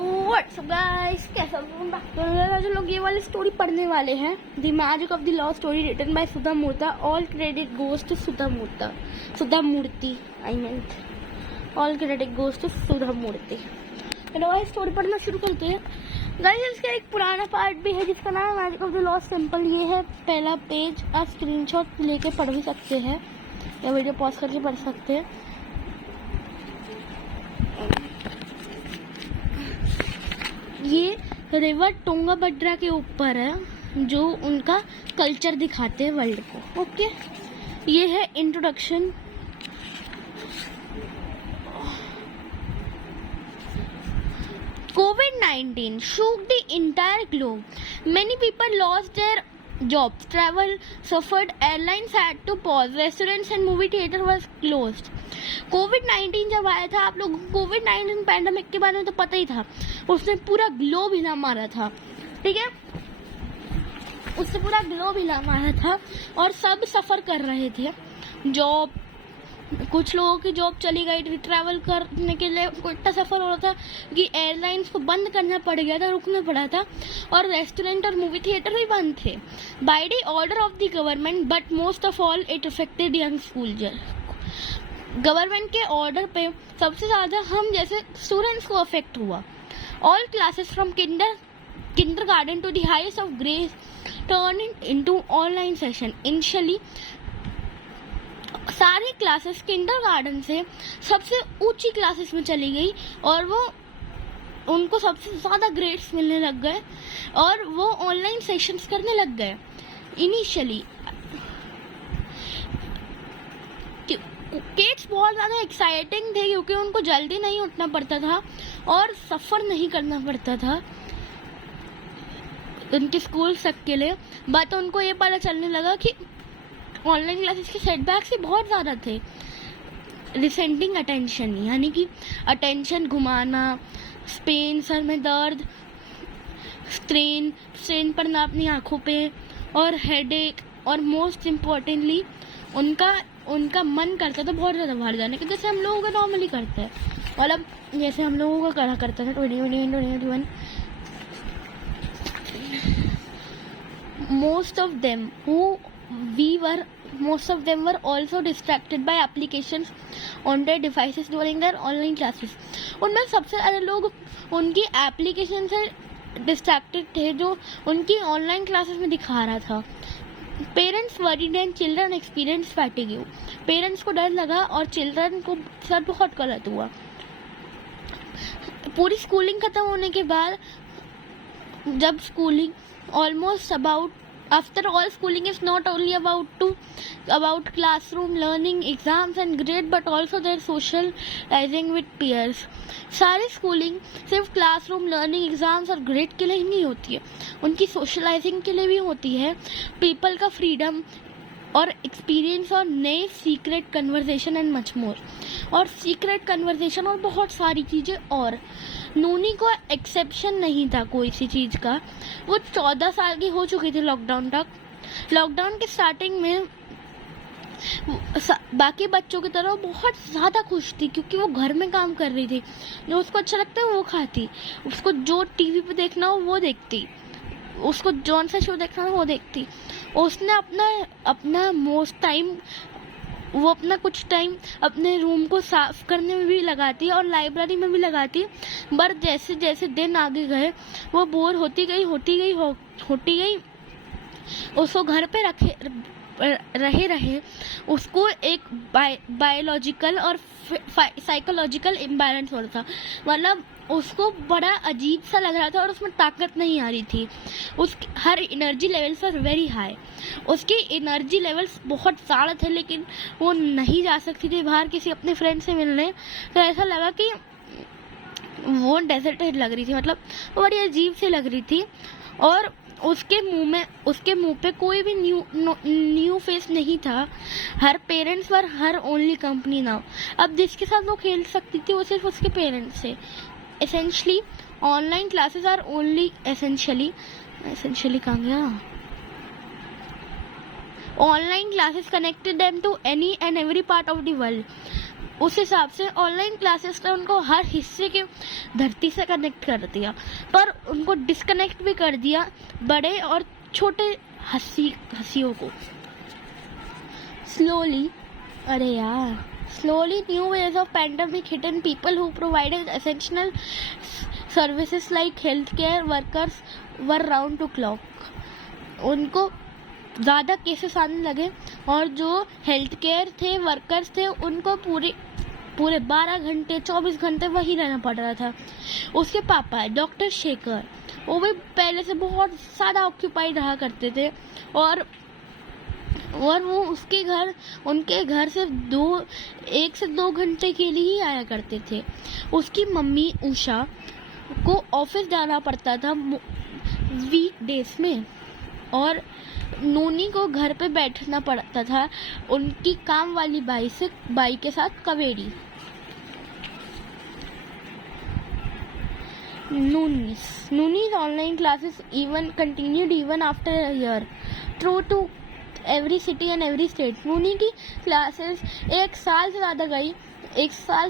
WhatsApp guys, कैसा हो? जो लोग ये वाली स्टोरी पढ़ने वाले हैं, द मैजिक ऑफ द लॉ Story written by Sudha Murty. All credit goes to Sudha Murty. I mean all credit goes to Sudha Murty. तो स्टोरी पढ़ना शुरू करते हैं गाइस। इसका एक पुराना पार्ट भी है जिसका नाम है magic of the law. Simple ये है पहला पेज, आप स्क्रीनशॉट लेके पढ़ भी सकते हैं या वीडियो पॉज करके पढ़ सकते हैं। ये रिवर टोंगाभद्रा के ऊपर है जो उनका कल्चर दिखाते हैं वर्ल्ड को। ओके, ये है introduction. COVID-19 shook the entire globe. Many people lost their jobs, travel suffered, airlines had to pause, restaurants and movie theater was closed. COVID-19 जब आया था, आप लोग COVID-19 पैंडेमिक के बारे में तो पता ही था, उसने पूरा ग्लोब हिला मारा था। ठीक है, उससे पूरा ग्लोब हिला मारा था और सब सफर कर रहे थे। जॉब, कुछ लोगों की जॉब चली गई, ट्रैवल करने के लिए इतना सफर हो रहा था कि एयरलाइंस को बंद करना पड़ गया था, रुकना पड़ा था, और रेस्टोरेंट और मूवी थिएटर भी बंद थे by the order of the government. But most of all it affected young Schuler. Government के ऑर्डर पे सबसे ज्यादा हम जैसे स्टूडेंट्स को अफेक्ट हुआ। All classes from kindergarten to the highest of grades turned into online session. Initially सारी classes kindergarten से सबसे ऊंची क्लासेस में चली गई और वो उनको सबसे ज्यादा ग्रेड्स मिलने लग गए और वो ऑनलाइन सेशंस करने लग गए। इनिशियली किड्स बहुत ज्यादा एक्साइटिंग थे क्योंकि उनको जल्दी नहीं उठना पड़ता था और सफर नहीं करना पड़ता था उनके स्कूल तक के लिए। बट उनको ये पता चलने लगा कि ऑनलाइन क्लासेस के सेटबैक्स ही बहुत ज़्यादा थे। रिसेंटिंग अटेंशन, यानी कि अटेंशन घुमाना, स्पेन, सर में दर्द, स्ट्रेन पड़ना अपनी आँखों पे और हेडेक, और मोस्ट इम्पोर्टेंटली उनका मन करता था बहुत ज़्यादा बाहर जाने के, जैसे हम लोगों का नॉर्मली करते हैं, मतलब जैसे हम लोगों का करा करता था 2021। Most of them were also distracted by applications on their devices during their online classes. उनमें सबसे ज़्यादा लोग उनकी एप्लीकेशन से डिस्ट्रैक्टेड थे जो उनकी ऑनलाइन क्लासेस में दिखा रहा था। Parents worried and children experience fatigue. Parents को डर लगा और चिल्ड्रन को साथ बहुत गलत हुआ। पूरी स्कूलिंग खत्म होने के बाद, जब schooling almost about after all, schooling is not only about classroom learning, exams and grade, but also their socializing with peers. सारी स्कूलिंग सिर्फ क्लासरूम लर्निंग, एग्जाम्स और ग्रेड के लिए ही नहीं होती है, उनकी सोशलाइजिंग के लिए भी होती है। पीपल का फ्रीडम और एक्सपीरियंस और नए secret conversation and much more, और सीक्रेट कन्वर्सेशन और बहुत सारी चीज़ें। और नूनी को एक्सेप्शन नहीं था कोई सी चीज़ का। वो 14 साल की हो चुकी थी लॉकडाउन तक। लॉकडाउन के स्टार्टिंग में बाकी बच्चों की तरह बहुत ज़्यादा खुश थी क्योंकि वो घर में काम कर रही थी, जो उसको अच्छा लगता है वो खाती, उसको जो टीवी पे देखना हो वो देखती, उसको जौन सा शो देखना हो वो देखती। उसने अपना मोस्ट टाइम अपना कुछ टाइम अपने रूम को साफ करने में भी लगाती और लाइब्रेरी में भी लगाती। पर जैसे जैसे दिन आगे गए वो बोर होती गई। उसको घर पे रहे उसको एक बायोलॉजिकल और साइकोलॉजिकल इम्बैलेंस हो रहा था। मतलब उसको बड़ा अजीब सा लग रहा था और उसमें ताकत नहीं आ रही थी। उसकी her energy levels were very high. उसकी एनर्जी लेवल्स बहुत ज़्यादा थे लेकिन वो नहीं जा सकती थी बाहर किसी अपने फ्रेंड से मिलने। तो ऐसा लगा कि वो डेजर्टेड लग रही थी, मतलब वो बड़ी अजीब सी लग रही थी। और उसके मुंह पे कोई भी न्यू फेस नहीं था। Her parents were her only company now. अब जिसके साथ वो खेल सकती थी वो सिर्फ उसके पेरेंट्स थे। Essentially, online classes are only essentially कहाँ गया? Online classes connected them to any and every part of the world. उस हिसाब से ऑनलाइन क्लासेस ने उनको हर हिस्से के धरती से कनेक्ट कर दिया, पर उनको डिस्कनेक्ट भी कर दिया बड़े और छोटे हंसियों को। Slowly new waves of pandemic hit and people who provided essential services like healthcare workers were round to clock. उनको ज़्यादा केसेस आने लगे और जो हेल्थ केयर थे, वर्कर्स थे, उनको पूरे 12 घंटे 24 घंटे वही रहना पड़ रहा था। उसके पापा डॉक्टर शेखर, वो भी पहले से बहुत ज़्यादा ऑक्यूपाइड रहा करते थे और वो उनके घर से 1 से 2 घंटे के लिए ही आया करते थे। उसकी मम्मी उषा को ऑफिस जाना पड़ता था वीकडेज में और नूनी को घर पे बैठना पड़ता था उनकी काम वाली बाई के साथ Kaveri. Nooni's online classes even continued even after a year through to every city and every state. नूनी की क्लासेस 1 साल से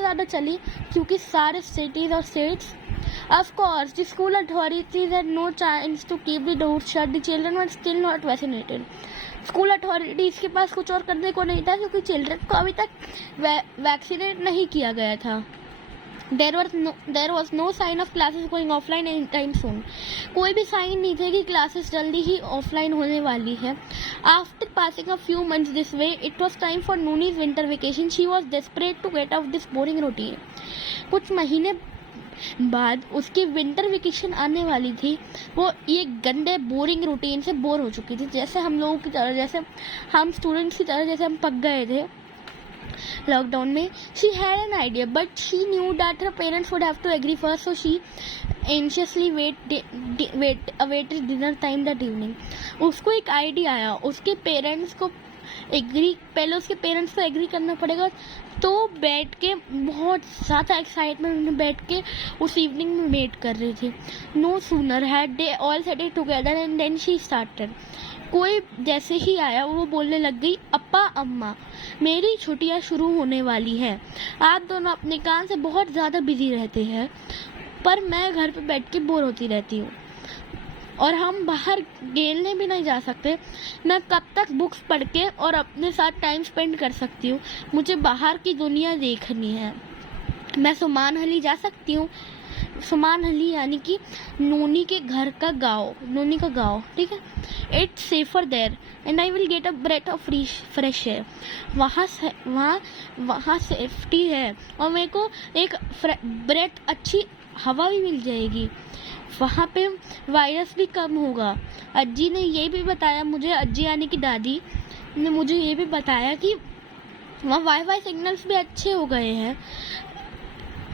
ज़्यादा चली क्योंकि सारे cities और states. Of course, the school authorities had no chance to keep the doors shut. The children were still not vaccinated. School authorities के पास कुछ और करने को नहीं था क्योंकि चिल्ड्रन को अभी तक वैक्सीनेट नहीं किया गया था। There was no sign of classes going offline anytime soon. कोई भी साइन नहीं थे कि क्लासेस जल्दी ही ऑफलाइन होने वाली है। After passing a few months this way, it was time for Nooni's winter vacation. She was desperate to get off this boring routine. कुछ महीने बाद उसकी विंटर वेकेशन आने वाली थी। वो ये गंदे बोरिंग रूटीन से बोर हो चुकी थी, जैसे हम लोगों की तरह, जैसे हम स्टूडेंट्स की तरह, जैसे हम पक गए थे लॉकडाउन में। She had an idea but she knew that her parents would have to agree first, so she anxiously awaited dinner time that evening. उसको एक आइडिया आया, उसके पेरेंट्स को एग्री करना पड़ेगा। तो बैठ के बहुत ज़्यादा एक्साइटमेंट में बैठ के उस इवनिंग में वेट कर रही थी। No sooner had they all set it together and then she started. कोई जैसे ही आया वो बोलने लग गई, अप्पा अम्मा मेरी छुट्टियां शुरू होने वाली है। आप दोनों अपने काम से बहुत ज़्यादा बिजी रहते हैं पर मैं घर पे बैठ के बोर होती रहती हूँ और हम बाहर खेलने भी नहीं जा सकते। मैं कब तक बुक्स पढ़ के और अपने साथ टाइम स्पेंड कर सकती हूँ? मुझे बाहर की दुनिया देखनी है। मैं सुमानहली जा सकती हूँ। सुमानहली यानी कि नूनी के घर का गाँव, नूनी का गाँव, ठीक है। It's safer there and I will get a breath of fresh air. वहाँ सेफ्टी है और मेरे को एक ब्रेथ अच्छी हवा भी मिल जाएगी। वहाँ पे वायरस भी कम होगा। अज्जी ने ये भी बताया मुझे, अज्जी यानी कि दादी ने मुझे ये भी बताया कि वहाँ वाईफाई सिग्नल्स भी अच्छे हो गए हैं।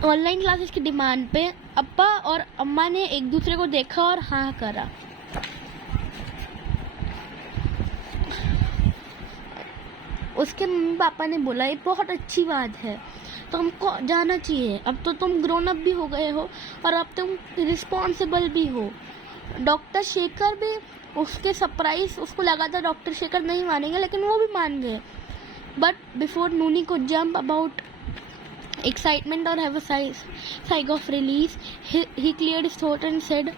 ऑनलाइन क्लासेस की डिमांड पे अप्पा और अम्मा ने एक दूसरे को देखा और हाँ करा। उसके मम्मी पापा ने बोला ये बहुत अच्छी बात है, तुमको जाना चाहिए। अब तो तुम ग्रोन अप भी हो गए हो और अब तुम रिस्पॉन्सिबल भी हो। डॉक्टर शेखर भी उसके सरप्राइज, उसको लगा था डॉक्टर शेखर नहीं मानेंगे लेकिन वो भी मान गए। बट बिफोर नूनी को जंप अबाउट एक्साइटमेंट और have a sigh of relief, he cleared his throat and said,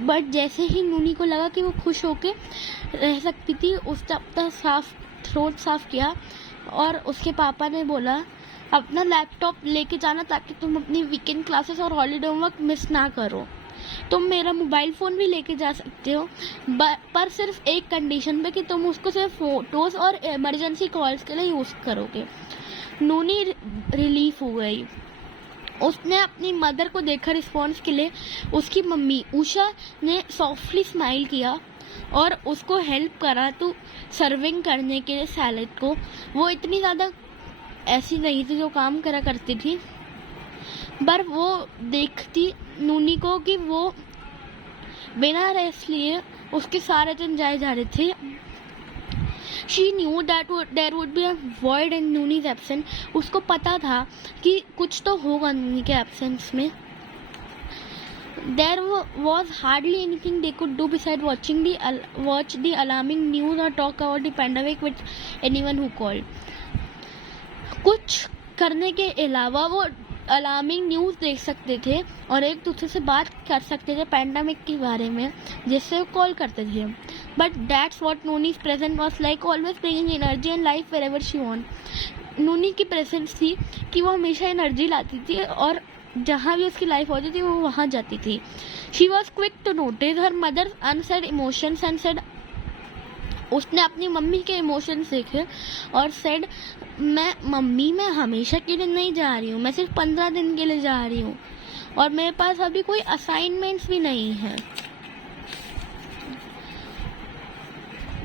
but जैसे ही नूनी को लगा कि वो खुश होके रह सकती थी, उसने अपना थ्रोट साफ किया और उसके पापा ने बोला अपना लैपटॉप लेके जाना ताकि तुम अपनी वीकेंड क्लासेस और हॉलीडे होमवर्क मिस ना करो। तुम मेरा मोबाइल फ़ोन भी लेके जा सकते हो पर सिर्फ एक कंडीशन पे कि तुम उसको सिर्फ फ़ोटोज़ और इमरजेंसी कॉल्स के लिए यूज़ करोगे। नूनी रिलीफ हो गई। उसने अपनी मदर को देखा रिस्पॉन्स के लिए। उसकी मम्मी उषा ने सॉफ्टली स्माइल किया और उसको हेल्प करा तो सर्विंग करने के लिए सैलेड को। वो इतनी ज़्यादा ऐसी नहीं थी जो काम करा करती थी, पर वो देखती नूनी को कि वो बिना रेस्ट लिए उसके सारे दिन जाए जा रहे थे। She knew that there would be a void in Nooni's absence. उसको पता था कि कुछ तो होगा नूनी के एब्सेंस में। There was hardly anything they could do besides watch the alarming news or talk about the pandemic with anyone who called. कुछ करने के अलावा वो अलार्मिंग न्यूज़ देख सकते थे और एक दूसरे से बात कर सकते थे पैंडमिक के बारे में, जिससे वो कॉल करते थे. बट दैट्स व्हाट नूनी's presence was like, always bringing energy and life wherever she went. नूनी की प्रेजेंस थी कि वो हमेशा एनर्जी लाती थी और जहाँ भी उसकी लाइफ होती थी वो वहाँ जाती थी. She was quick to notice her mother unsaid emotions and said, उसने अपनी मम्मी के इमोशंस देखे और सेड, मैं हमेशा के लिए नहीं जा रही हूँ, मैं सिर्फ 15 दिन के लिए जा रही हूँ और मेरे पास अभी कोई असाइनमेंट्स भी नहीं है.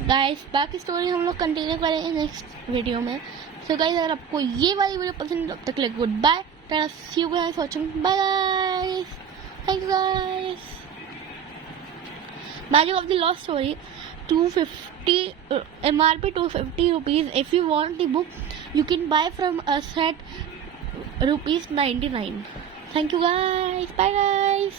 गाइस बाकी स्टोरी हम लोग कंटिन्यू करेंगे नेक्स्ट वीडियो में. सो गाइस अगर आपको ये वाली वीडियो पसंद है तब तक के लिए good bye. See you guys watching. Bye guys. Thank you guys. Magic of the lost story 250 MRP 250 rupees. If you want the book you can buy from us at rupees 99. Thank you guys. Bye guys.